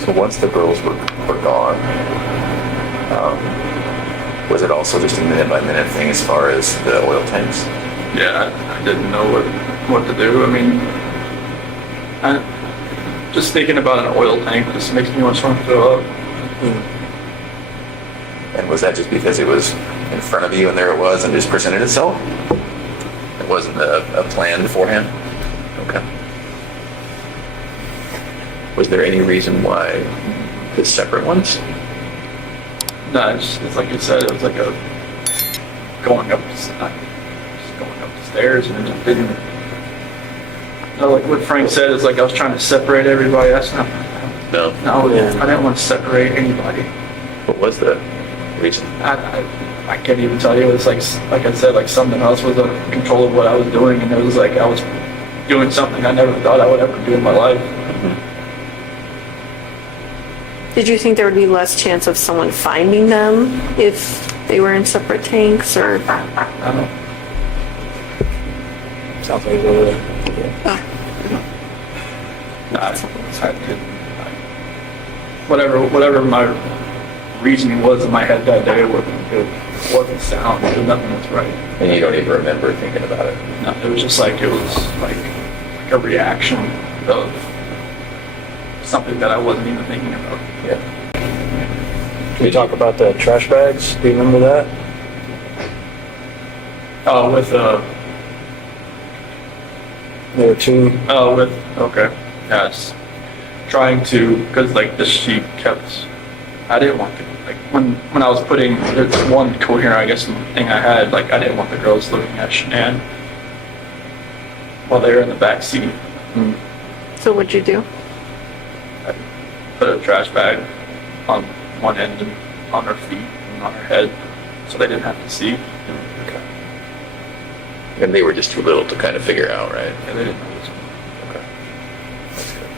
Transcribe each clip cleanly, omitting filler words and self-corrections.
So once the girls were gone, was it also just a minute by minute thing as far as the oil tanks? Yeah, I didn't know what to do. I mean, just thinking about an oil tank just makes me want to throw up. And was that just because it was in front of you and there it was and just presented itself? It wasn't a plan beforehand? Okay. Was there any reason why the separate ones? No, it's like you said, it was like a going up, just going up the stairs, and it just didn't. Like what Frank said, is like I was trying to separate everybody. That's not. No. No, I didn't want to separate anybody. What was the reason? I can't even tell you. It was like I said, like something else was in control of what I was doing, and it was like I was doing something I never thought I would ever do in my life. Did you think there would be less chance of someone finding them if they were in separate tanks, or? I don't know. Sounds like a I didn't. Whatever my reasoning was in my head that day, it wasn't sound. There was nothing that's right. And you don't even remember thinking about it? No, it was just like, it was like a reaction of something that I wasn't even thinking about. Yeah. Can we talk about the trash bags? Do you remember that? Oh, with There were two. okay, yes, trying to, because like she kept. I didn't want to, like when I was putting, there's one coherent, I guess, thing I had, like I didn't want the girls looking at Shanann while they were in the back seat. So what'd you do? I put a trash bag on one end and on her feet and on her head, so they didn't have to see. Okay. And they were just too little to kind of figure out, right? Yeah, they didn't notice me. Okay. That's good.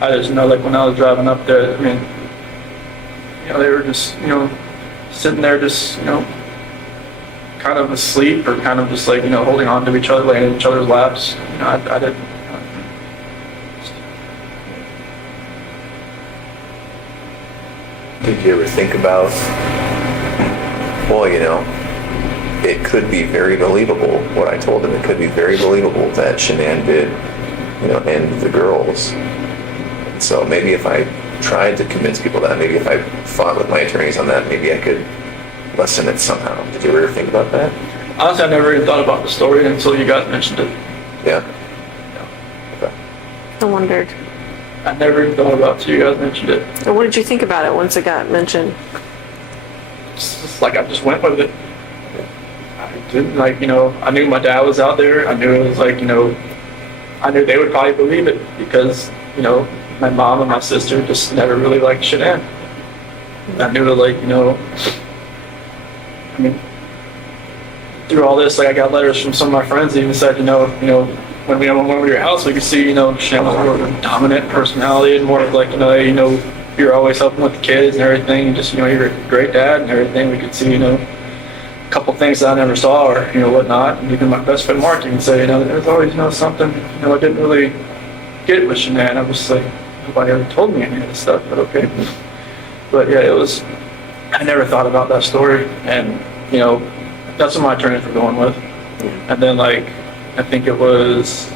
I just know, like when I was driving up there, I mean, they were just, sitting there just, kind of asleep or kind of just like, holding on to each other, laying in each other's laps. I didn't. Did you ever think about, well, it could be very believable, what I told him, it could be very believable that Shanann did, end the girls. So maybe if I tried to convince people that, maybe if I fought with my attorneys on that, maybe I could lessen it somehow. Did you ever think about that? Honestly, I never even thought about the story until you guys mentioned it. Yeah? Okay. I wondered. I never even thought about it until you guys mentioned it. And what did you think about it once it got mentioned? It's just like I just went with it. I didn't I knew my dad was out there. I knew it was like, I knew they would probably believe it because, my mom and my sister just never really liked Shanann. I knew that, I mean, through all this, I got letters from some of my friends that even said, when we went over to your house, we could see, Shanann was more of a dominant personality and more of like, you're always helping with the kids and everything. And just, you're a great dad and everything. We could see, a couple things that I never saw or, whatnot. And even my best friend Mark, you can say, there's always, something, I didn't really get with Shanann. I was like, nobody ever told me any of this stuff, but okay. But yeah, I never thought about that story. And, that's what my attorneys were going with. And then I think it was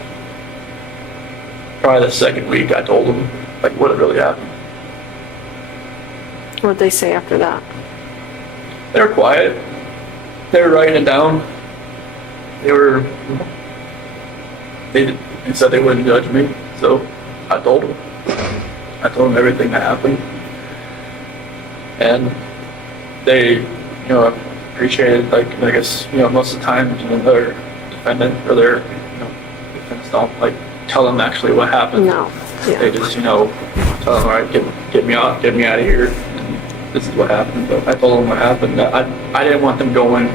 probably the second week I told them what had really happened. What'd they say after that? They were quiet. They were writing it down. They said they wouldn't judge me, so I told them. I told them everything that happened. And they, appreciated, I guess, most of the time, their defendant or their, defense don't, tell them actually what happened. No. Yeah. They just, tell them, all right, get me out of here. And this is what happened. But I told them what happened. I didn't want them going,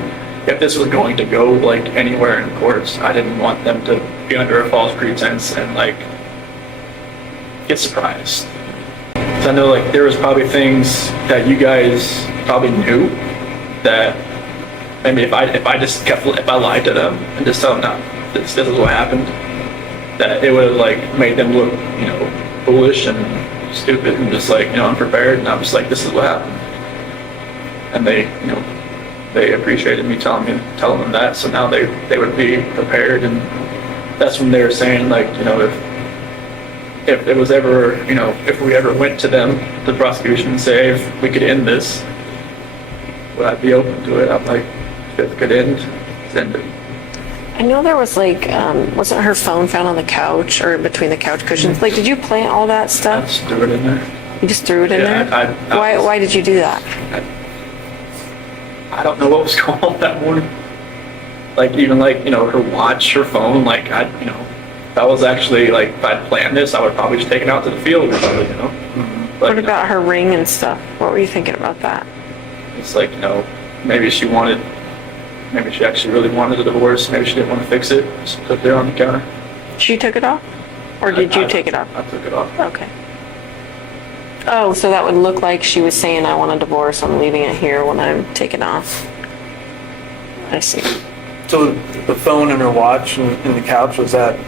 if this was going to go, anywhere in courts, I didn't want them to be under a false pretense and, get surprised. So I know, there was probably things that you guys probably knew that maybe if I lied to them and just tell them, no, this is what happened, that it would have made them look, foolish and stupid and just like, unprepared. And I was like, this is what happened. And they appreciated me telling them that. So now they would be prepared. And that's when they were saying like, if it was ever, if we ever went to them, the prosecution, and say, if we could end this, would I be open to it? I'm like, if it could end it. I know there was like, wasn't her phone found on the couch or between the couch cushions? Like, did you plant all that I stuff? just threw it in there. You just threw it in Yeah, there? Why did you do that? I don't know what was going on that morning. Like, even like, her watch, her phone, like, if I was actually, like, if I'd planned this, I would probably just take it out to the field or something, But, What about her ring and stuff? What were you thinking about that? It's like, maybe she actually really wanted a divorce. Maybe she didn't want to fix it. Just put it there on the counter. She took it off? Or did you take it off? I took it off. Okay. Oh, so that would look like she was saying, I want a divorce, I'm leaving it here when I'm taken off. I see. So the phone and her watch and the couch, was that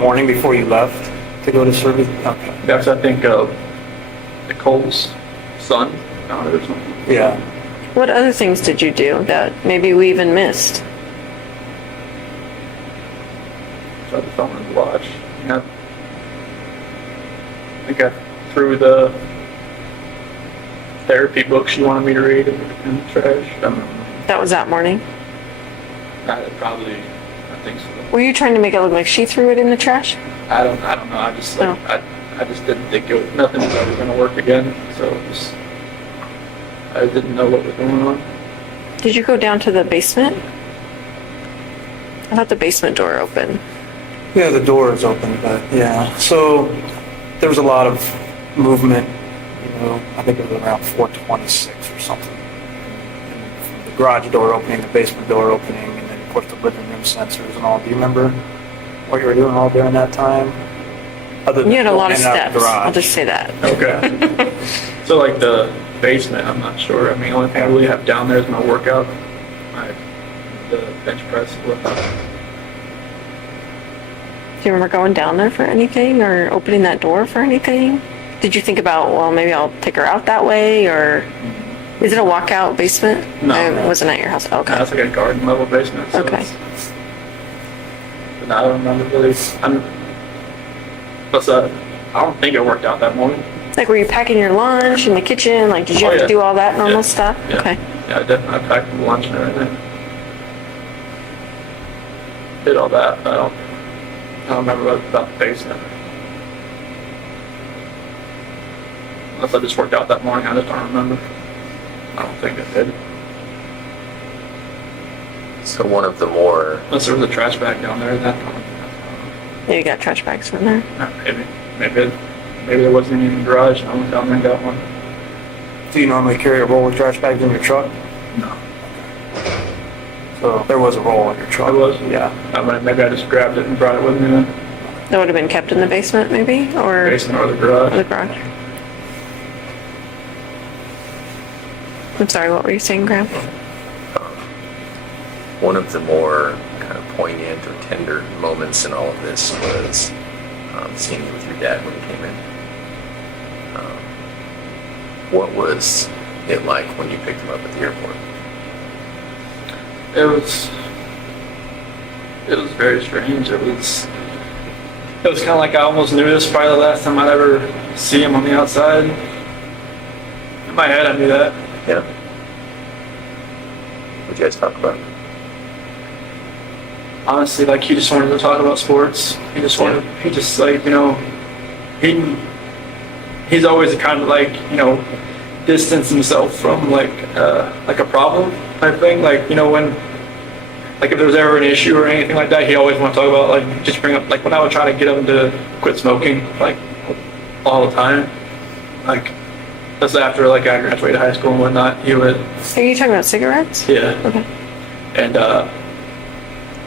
morning before you left to go to service? Okay. That's, I think, Nicole's son found it or something. Yeah. What other things did you do that maybe we even missed? Tried the phone and the watch. Yeah. I think I threw the therapy book she wanted me to read in the trash. I don't know. That was that morning? I think so. Were you trying to make it look like she threw it in the trash? I don't know. I just like, Oh. I just didn't think nothing was ever gonna work again. So I didn't know what was going on. Did you go down to the basement? I thought the basement door opened. Yeah, the door is open, but yeah. So there was a lot of movement, I think it was around 4:26 or something. And the garage door opening, the basement door opening, and then of course the living room sensors and all. Do you remember what you were doing all during that time? Other than You had a lot going of in and out steps. the garage. I'll just say that. Okay. So like the basement, I'm not sure. I mean, the only thing I really have down there is my workout, the bench press and whatnot. Do you remember going down there for anything or opening that door for anything? Did you think about, well, maybe I'll take her out that way, or is it a walkout basement? No. It wasn't at your house. Okay. That's like a garden level basement. So Okay. But I don't remember really. I don't think it worked out that morning. Like, were you packing your lunch in the kitchen? Like, did you Oh, have yeah. to do all that normal Yeah. stuff? Yeah. Okay. Yeah, I definitely packed the lunch and everything. Did all that. But I don't remember about the basement. Unless I just worked out that morning, I just don't remember. I don't think I did. So one of the more, Unless there was a trash bag down there at that point. Yeah, you got trash bags in there. Maybe there wasn't any in the garage. I went down there and got one. Do you normally carry a roll of trash bags in your truck? No. So there was a roll in your truck. There was? Yeah. Maybe I just grabbed it and brought it with me then. That would have been kept in the basement, maybe, or Basement or the or the garage. garage. I'm sorry, what were you saying, Graham? one of the more kind of poignant or tender moments in all of this was seeing you with your dad when he came in. What was it like when you picked him up at the airport? It was very strange. It was kind of like I almost knew this was probably the last time I'd ever see him on the outside. In my head, I knew that. Yeah. What'd you guys talk about? Honestly, like he just wanted to talk about sports. He's like, he's always kind of like, distance himself from like a problem type thing. Like, when, like if there's ever an issue or anything like that, he always want to talk about, like, just bring up, like when I would try to get him to quit smoking, like all the time, like that's after like I graduated high school and whatnot, he would. Are you talking about cigarettes? Yeah. Okay. And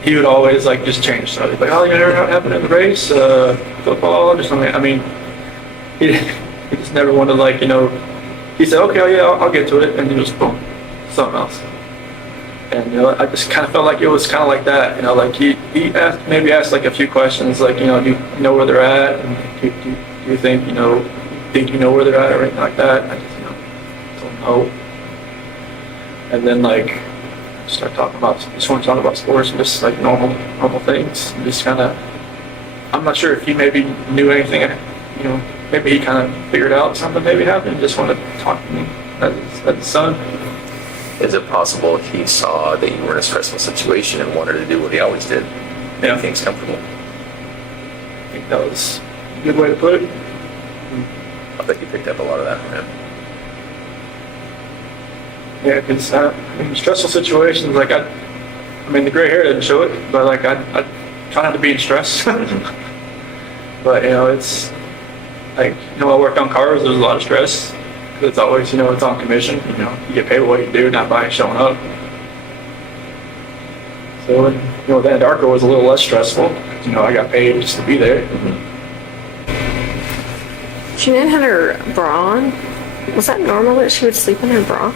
he would always like just change stuff. He'd be like, oh, you know what happened in the race? Football, or something. I mean, he just never wanted, like, he said, okay, oh, yeah, I'll get to it, and he just boom, something else. And, you know, I just kind of felt like it was kind of like that, you know, like he asked like a few questions, like, you know, do you know where they're at? And do you think, you know where they're at or anything like that? I just, you know, don't know. And then like, just want to talk about sports and just like normal things. And just kind of, I'm not sure if he maybe knew anything, you know, maybe he kind of figured out something maybe happened, just wanted to talk to me as his son. Is it possible he saw that you were in a stressful situation and wanted to do what he always did? Yeah. Make things comfortable. I think that was a good way to put it. I bet you picked up a lot of that from him. Yeah, because I mean, stressful situations, like I mean, the gray hair didn't show it, but like I try not to be in stress. But you know, it's like, you know, I worked on cars. There's a lot of stress because it's always, you know, it's on commission. You know, you get paid what you do, not by showing up. So, you know, that Darko was a little less stressful. You know, I got paid just to be there. Shanann had her bra on. Was that normal that she would sleep in her bra?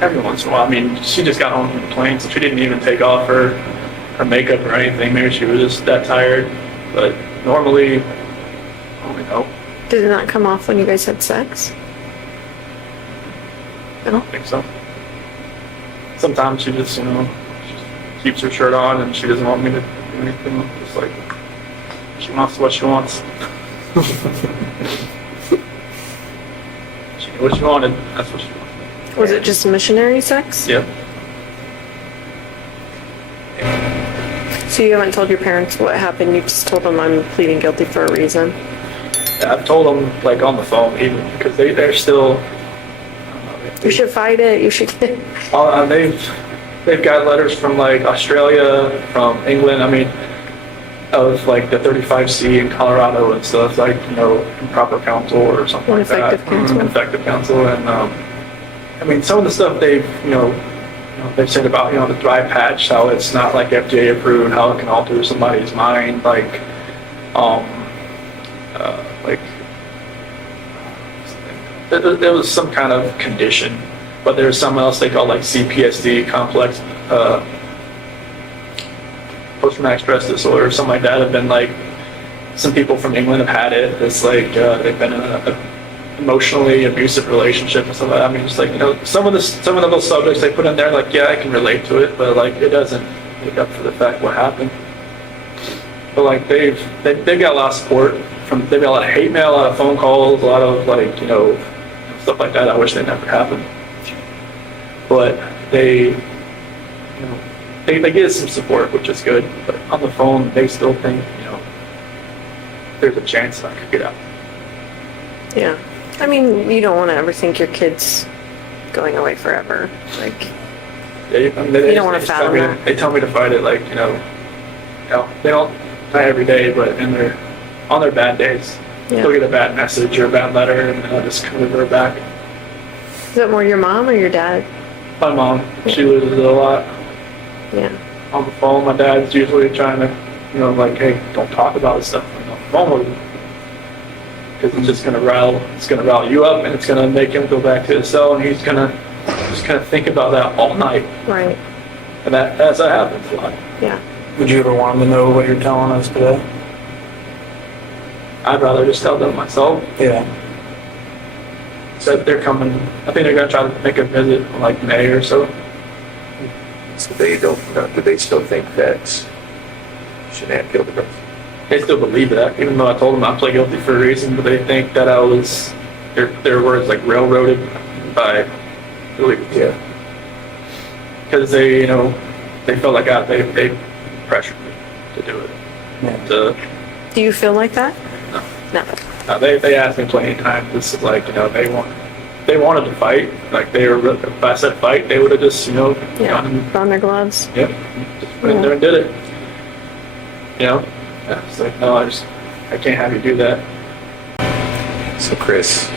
Every once in a while. I mean, she just got home from the plane, so she didn't even take off her makeup or anything. Maybe she was just that tired. But normally, I don't know. Did it not come off when you guys had sex? I don't think so. Sometimes she just, you know, she keeps her shirt on and she doesn't want me to do anything. Just like, she wants what she wants. She knew what she wanted. That's what she wanted. Was it just missionary sex? Yep. So you haven't told your parents what happened? You just told them I'm pleading guilty for a reason? I've told them, like, on the phone, even, because they're still... You should fight it. You should get... They've got letters from, like, Australia, from England, I mean, of, like, the 35C in Colorado and stuff, like, you know, improper counsel or something like that. Ineffective counsel. Ineffective counsel, and, I mean, some of the stuff they've said about, you know, the dry patch, how it's not, like, FDA approved, how it can alter somebody's mind, like, there was some kind of condition, but there's some else they call like CPSD, complex post-traumatic stress disorder, something like that. Have been like, some people from England have had it. It's like they've been in an emotionally abusive relationship and stuff like that. I mean, it's like, you know, some of those subjects they put in there, like, yeah, I can relate to it, but like it doesn't make up for the fact what happened. But like they've got a lot of support they've got a lot of hate mail, a lot of phone calls, a lot of, like, you know, stuff like that. I wish they never happened. But they get some support, which is good. But on the phone, they still think, you know, there's a chance I could get out. Yeah. I mean, you don't want to ever think your kid's going away forever. Like, You don't want to fathom that. They tell me to fight it, like, you know, they don't die every day, but on their bad days, they'll get a bad message or a bad letter, and they'll just come revert back. is it more your mom or your dad? My mom, she loses it a lot. Yeah. On the phone, my dad's usually trying to, you know, like, hey, don't talk about this stuff on the phone with him. Because it's just gonna rile you up, and it's gonna make him go back to his cell, and he's gonna think about that all night. Right. And that happens a lot. Yeah. Would you ever want them to know what you're telling us today? I'd rather just tell them myself. Yeah. So they're coming. I think they're gonna try to make a visit in like May or so. So they don't, do they still think that Shanann killed the girls? They still believe that, even though I told them I pled guilty for a reason, but they think that I was their words like railroaded by the legal. Yeah. Because they, you know, they felt like they pressured me to do it. Yeah. Do you feel like that? No. They asked me plenty of times. This is like, you know, they wanted to fight. Like, if I said fight, they would have just, you know, Yeah. gone. Put on their gloves. Yep. Just went in there and did it. You know? Yeah, it's like, no, I can't have you do that. So Chris,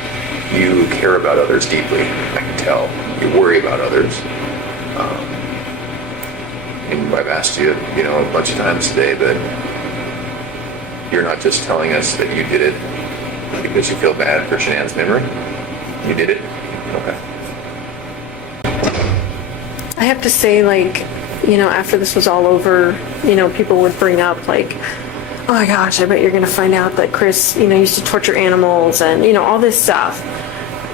you care about others deeply. I can tell. You worry about others. And I've asked you, you know, a bunch of times today, but you're not just telling us that you did it because you feel bad for Shanann's memory. You did it? Okay. have to say, like, after this was all over, people would bring up, like, oh my gosh, I bet you're going to find out that Chris, used to torture animals and, all this stuff.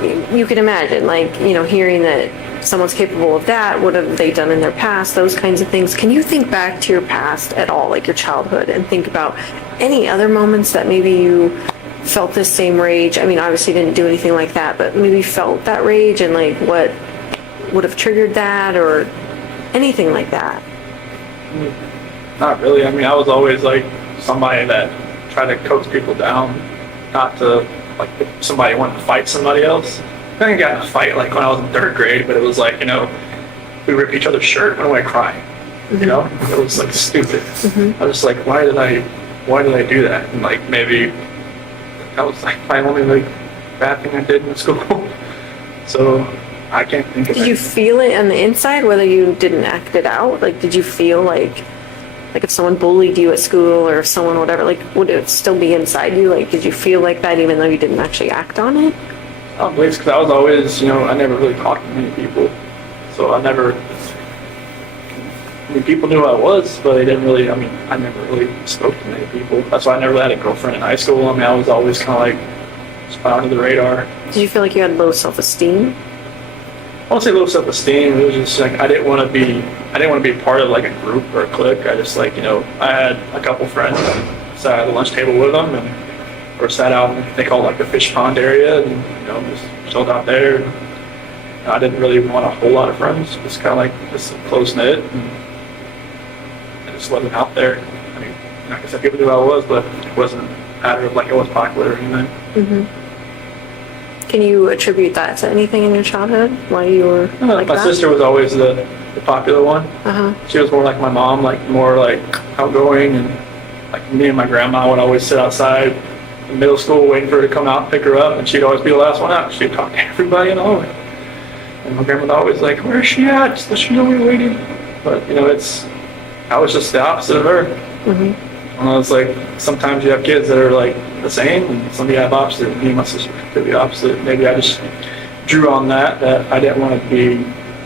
You can imagine, like, hearing that someone's capable of that, what have they done in their past, those kinds of things. Can you think back to your past at all, like your childhood, and think about any other moments that maybe you felt this same rage? I mean, obviously didn't do anything like that, but maybe felt that rage, and like what would have triggered that, or anything like that? Not really. I mean, I was always like somebody that tried to coax people down, not to, like, if somebody wanted to fight somebody else. I think I got in a fight like when I was in 3rd grade, but it was like, we ripped each other's shirt, went away crying. It was like stupid. I was just like, why did I do that? And like maybe that was like my only like bad thing I did in school. So I can't think of it. Did you feel it on the inside, whether you didn't act it out? Like, did you feel like if someone bullied you at school, or if someone whatever, like, would it still be inside you? Like, did you feel like that even though you didn't actually act on it? I believe because I was always, I never really talked to many people. So I mean, people knew who I was, but they didn't really, I never really spoke to many people. That's why I never had a girlfriend in high school. I mean, I was always kind of like, just fly under the radar. Did you feel like you had low self-esteem? I won't say low self-esteem. It was just like, I didn't want to be part of like a group or a clique. I just like, I had a couple friends, sat at the lunch table with them, or sat out in, they call it like the fish pond area, and, just chilled out there. I didn't really want a whole lot of friends, just kind of like just close knit, and I just wasn't out there. I mean, like I said, people knew who I was, but it wasn't a matter of like I was popular or anything. Can you attribute that to anything in your childhood? Why you were like my that? sister was always the popular one. She was more like my mom, like more like outgoing, and like me and my grandma would always sit outside in middle school waiting for her to come out and pick her up, and she'd always be the last one out. She'd talk to everybody in the hallway. And my grandma would always like, where is she at? Just let she know we're waiting. But, I was just the opposite of her. And I was like, sometimes you have kids that are like the same, and some of you have opposite. Me and my sister could be opposite. Maybe I just drew on that I didn't want to be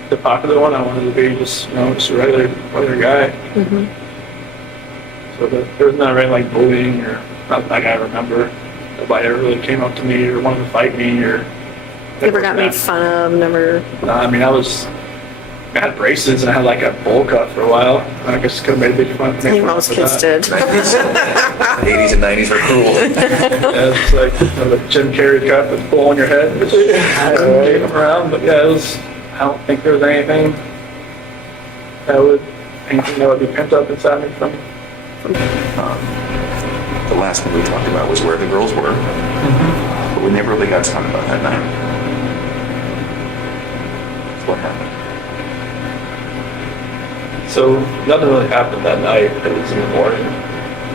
the popular one. I wanted to be just, just a regular guy. So there was not really like bullying, or not like I remember. Nobody ever really came up to me or wanted to fight me, or Never got made fun of, never... I mean, I had braces and I had like a bowl cut for a while. I guess could have made a big fun. I think most kids did. The 80s and 90s were cruel. Yeah, it's like the Jim Carrey cut with the bowl on your head. Keep them around, but yeah, I don't think there was anything that would be pent up inside me from. The last one we talked about was where the girls were, but we never really got to talk about that night. What happened? So nothing really happened that night. It was in the morning.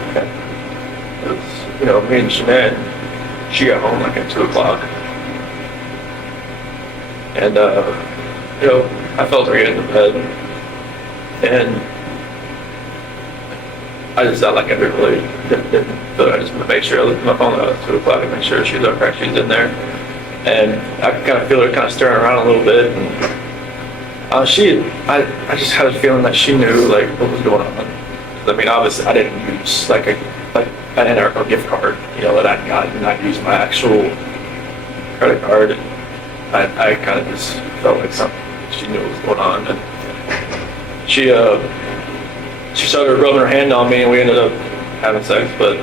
Okay. It was, me and Shanann, she got home like at 2 o'clock. And, I felt her get into bed. And I just felt like I didn't feel like I just made sure I looked at my phone at 2 o'clock and make sure she's okay, she's in there. And I could kind of feel her kind of stirring around a little bit. And I just had a feeling that she knew like what was going on. I mean, obviously, I didn't use like I didn't have a gift card, that I'd gotten, and I'd used my actual credit card. And I kind of just felt like she knew what was going on, and she started rubbing her hand on me, and we ended up having sex. But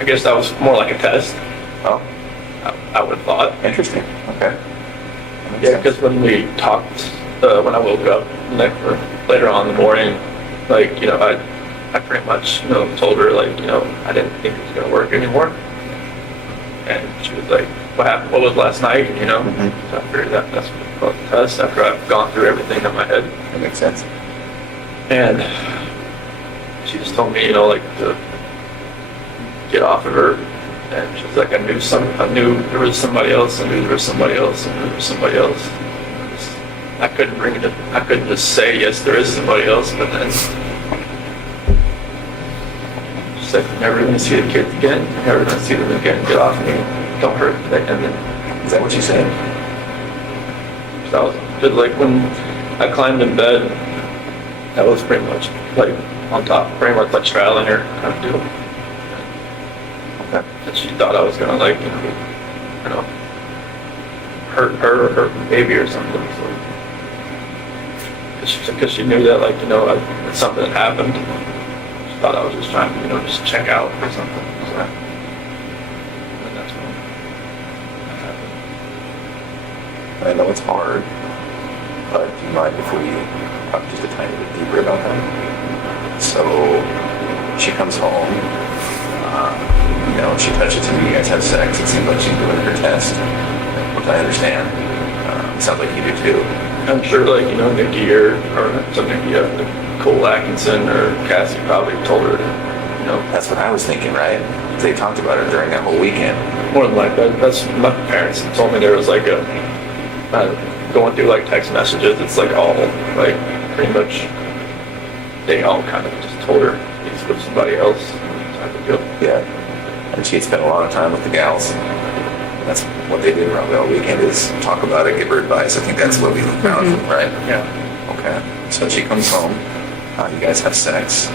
I guess that was more like a test. Oh, I would have thought. interesting. Okay. Yeah, because when we talked, when I woke up later on in the morning, like, I pretty much, told her, like, I didn't think it was going to work anymore. And she was like, what happened? What was last night? So I figured that's what it's called the test after I've gone through everything in my head. That makes sense. And she just told me, like, to get off of her. And she's like, I knew there was somebody else, I knew there was somebody else, I knew there was somebody else. I couldn't just say, yes, there is somebody else, but then she said, you're never going to see the kids again, you're never going to see them again, get off me, don't hurt me. And then, Is that what you said? that was Cause like when I climbed in bed, that was pretty much like on top, pretty much like straddling her kind of deal. Okay. And she thought I was gonna like, hurt her or hurt the baby or something. So, cause she knew that like, something had happened. She thought I was just trying to, just check out or something. So, and that's when that happened. I know it's hard, but do you mind if we talk just a tiny bit deeper about that? So she comes home, she touches him, you guys have sex, it seems like she's doing her test, which I understand. It sounds like you do too. I'm sure like, Nikki or Nicole Atkinson or Cassie probably told her, That's what I was thinking, right? They talked about it during that whole weekend. more than like that. That's my parents told me there was like going through like text messages, it's like all like pretty much they all kind of just told her he's with somebody else type of deal. Yeah. And she had spent a lot of time with the gals. That's what they did around the whole weekend is talk about it, give her advice. I think that's what we found, right? Yeah. Okay. So she comes home, you guys have sex,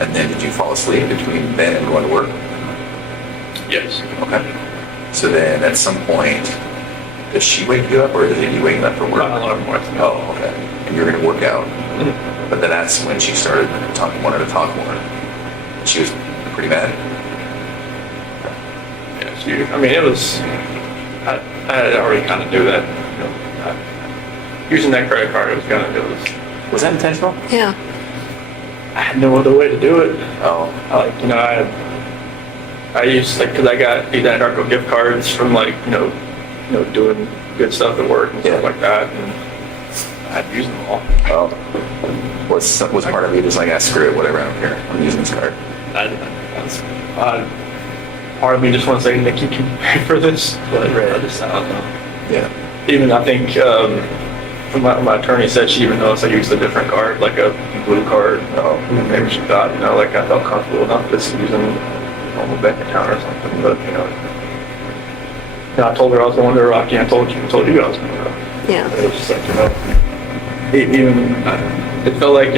and then did you fall asleep between then and going to work? Yes. Okay. So then at some point, does she wake you up or is it you waking up for work? Not a lot more. Oh, okay. And you're going to work out. Mhm. But then that's when she started wanted to talk more. She was pretty mad. I mean, it was, I had already kind of knew that, using that credit card, it was Was that intentional? Yeah. I had no other way to do it. Oh, I used, like, cause I got these Anarco gift cards from like, doing good stuff at work and Yeah. stuff like that, and I'd use them all. oh. Was part of you just like, screw it, whatever, I don't care. I'm using this card. Part of me just wants to say, Nick, you can pay for this, but I don't know. Yeah. Even I think my attorney said she even noticed I used a different card, like a blue card. Oh. Maybe she thought, like I felt comfortable enough just using a normal bank account or something. But I told her I was going to Rocky. I told you I was going to Rocky. Yeah. It was just like it felt like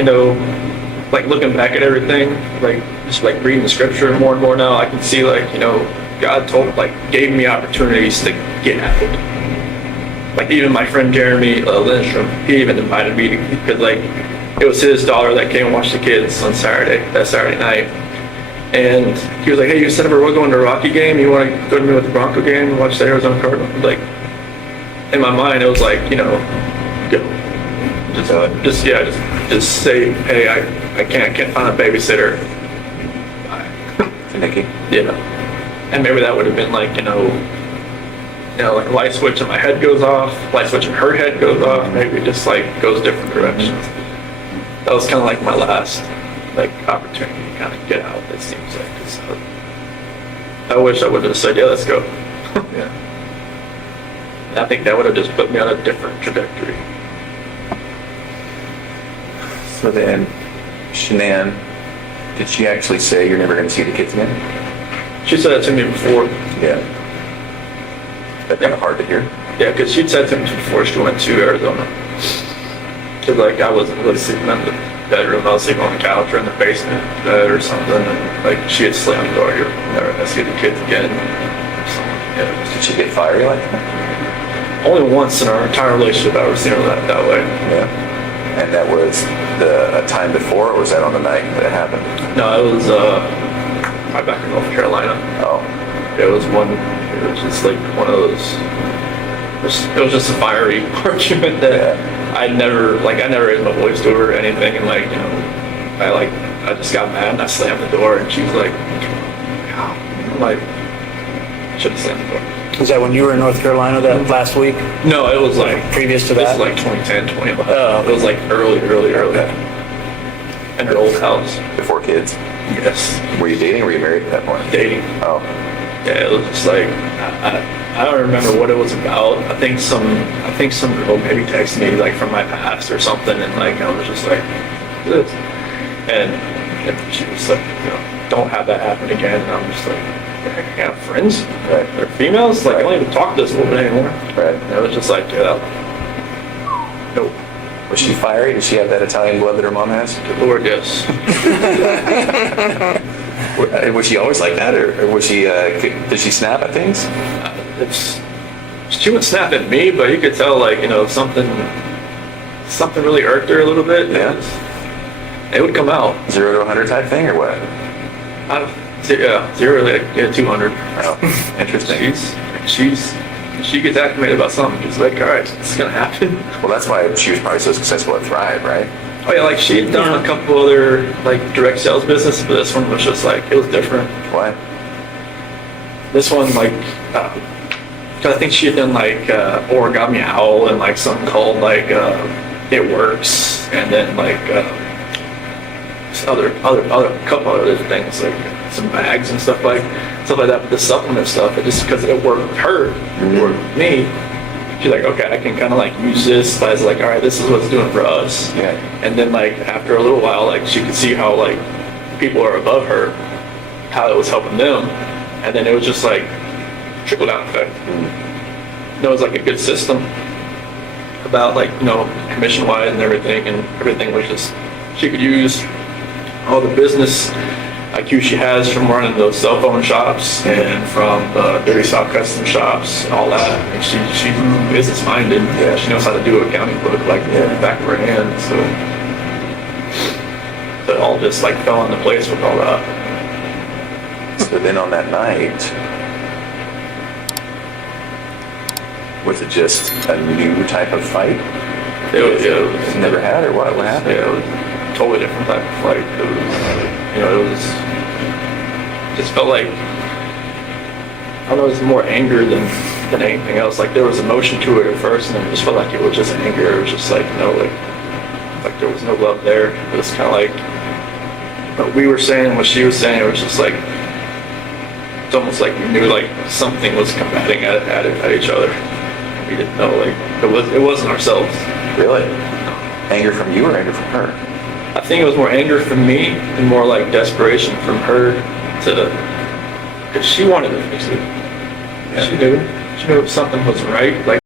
like looking back at everything, like just like reading the scripture more and more now, I can see like, God gave me opportunities to get out. Like even my friend Jeremy Lindstrom, he even invited me because like it was his daughter that came and watched the kids on that Saturday night. And he was like, hey, you said we're going to a Rocky game, you want to go to me with the Bronco game and watch the Arizona Cardinals? Like in my mind it was like, go. Just say, hey, I can't find a babysitter. Nikki? Yeah. And maybe that would have been like, like a light switch in my head goes off, light switch in her head goes off, maybe it just like goes different directions. That was kind of like my last like opportunity to kind of get out, it seems like. So, I wish I would have said, yeah, let's go. Yeah. And I think that would have just put me on a different trajectory. So then, Shanann, did she actually say you're never going to see the kids again? She said it to me before. Yeah. That's kind of hard to hear. Yeah, because she'd said to me before she went to Arizona. Because like I wasn't really sleeping in the bedroom, I was sleeping on the couch or in the basement bed or something. And like she had slammed the door, you're never going to see the kids again. Yeah. Did she get fiery like that? Only once in our entire relationship I've ever seen her that way. Yeah. And that was a time before, or was that on the night that it happened? No, it was right back in North Carolina. Oh. It was just like one of those, it was just a fiery argument that I never raised my voice to her or anything, and like, I just got mad and I slammed the door and she was like, I'm like, I should have slammed the door. Is that when you were in North Carolina that last week? No, it was like Previous to this that? is like 2010, 2011. Oh. It was like early. In her old house. Before kids? Yes. Were you dating or were you married at that point? Dating. Oh. Yeah, it was just like I don't remember what it was about. I think some girl maybe texted me like from my past or something, and like I was just like, this, and she was like, don't have that happen again. And I'm just like, I have friends. Right. They're females. Like I don't even talk to this woman anymore. Right. And it was just like, Nope. Was she fiery? Did she have that Italian blood that her mom has? Good Lord, yes. Was she always like that, or was she? Did she snap at things? She would snap at me, but you could tell, like, you know, something really irked her a little bit. Yeah. It would come out. 0 to 100 type thing, or what? Yeah, 0 to like, 200. Oh, interesting. She gets acclimated about something. She's like, all right, it's gonna happen. Well, that's why she was probably so successful at Thrive, right? Oh yeah, like she had done a couple other like direct sales business, but this one was just like, it was different. Why? This one, like, because I think she had done like Origami Owl and like something called like It Works, and then like other couple other things like some bags and stuff like that. But the supplement stuff, just because it worked with her, it worked with me. She's like, okay, I can kind of like use this as like, all right, this is what it's doing for us. Yeah. And then like after a little while, like she could see how like people are above her, how it was helping them, and then it was just like trickle down effect. It was like a good system about like, you know, commission wise and everything was just, she could use all the business IQ she has from running those cell phone shops and from the Dirty South custom shops and all that. And she's business minded. Yeah, she knows how to do accounting book like the back of her hand. So it all just like fell into place with all that. So then on that night, was it just a new type of fight? It was Never had, or what? What happened? Yeah, it was a totally different type of fight. It was, you know, it was just felt like, I don't know, it was more anger than anything else. Like there was emotion to it at first, and then it just felt like it was just anger. It was just like, you know, like there was no love there. It was kind of like what we were saying, what she was saying. It was just like, it's almost like we knew like something was combating at each other. We didn't know, like it wasn't ourselves. Really? Anger from you or anger from her? I think it was more anger from me and more like desperation from her because she wanted to fix it. Yeah. She knew something was right. Like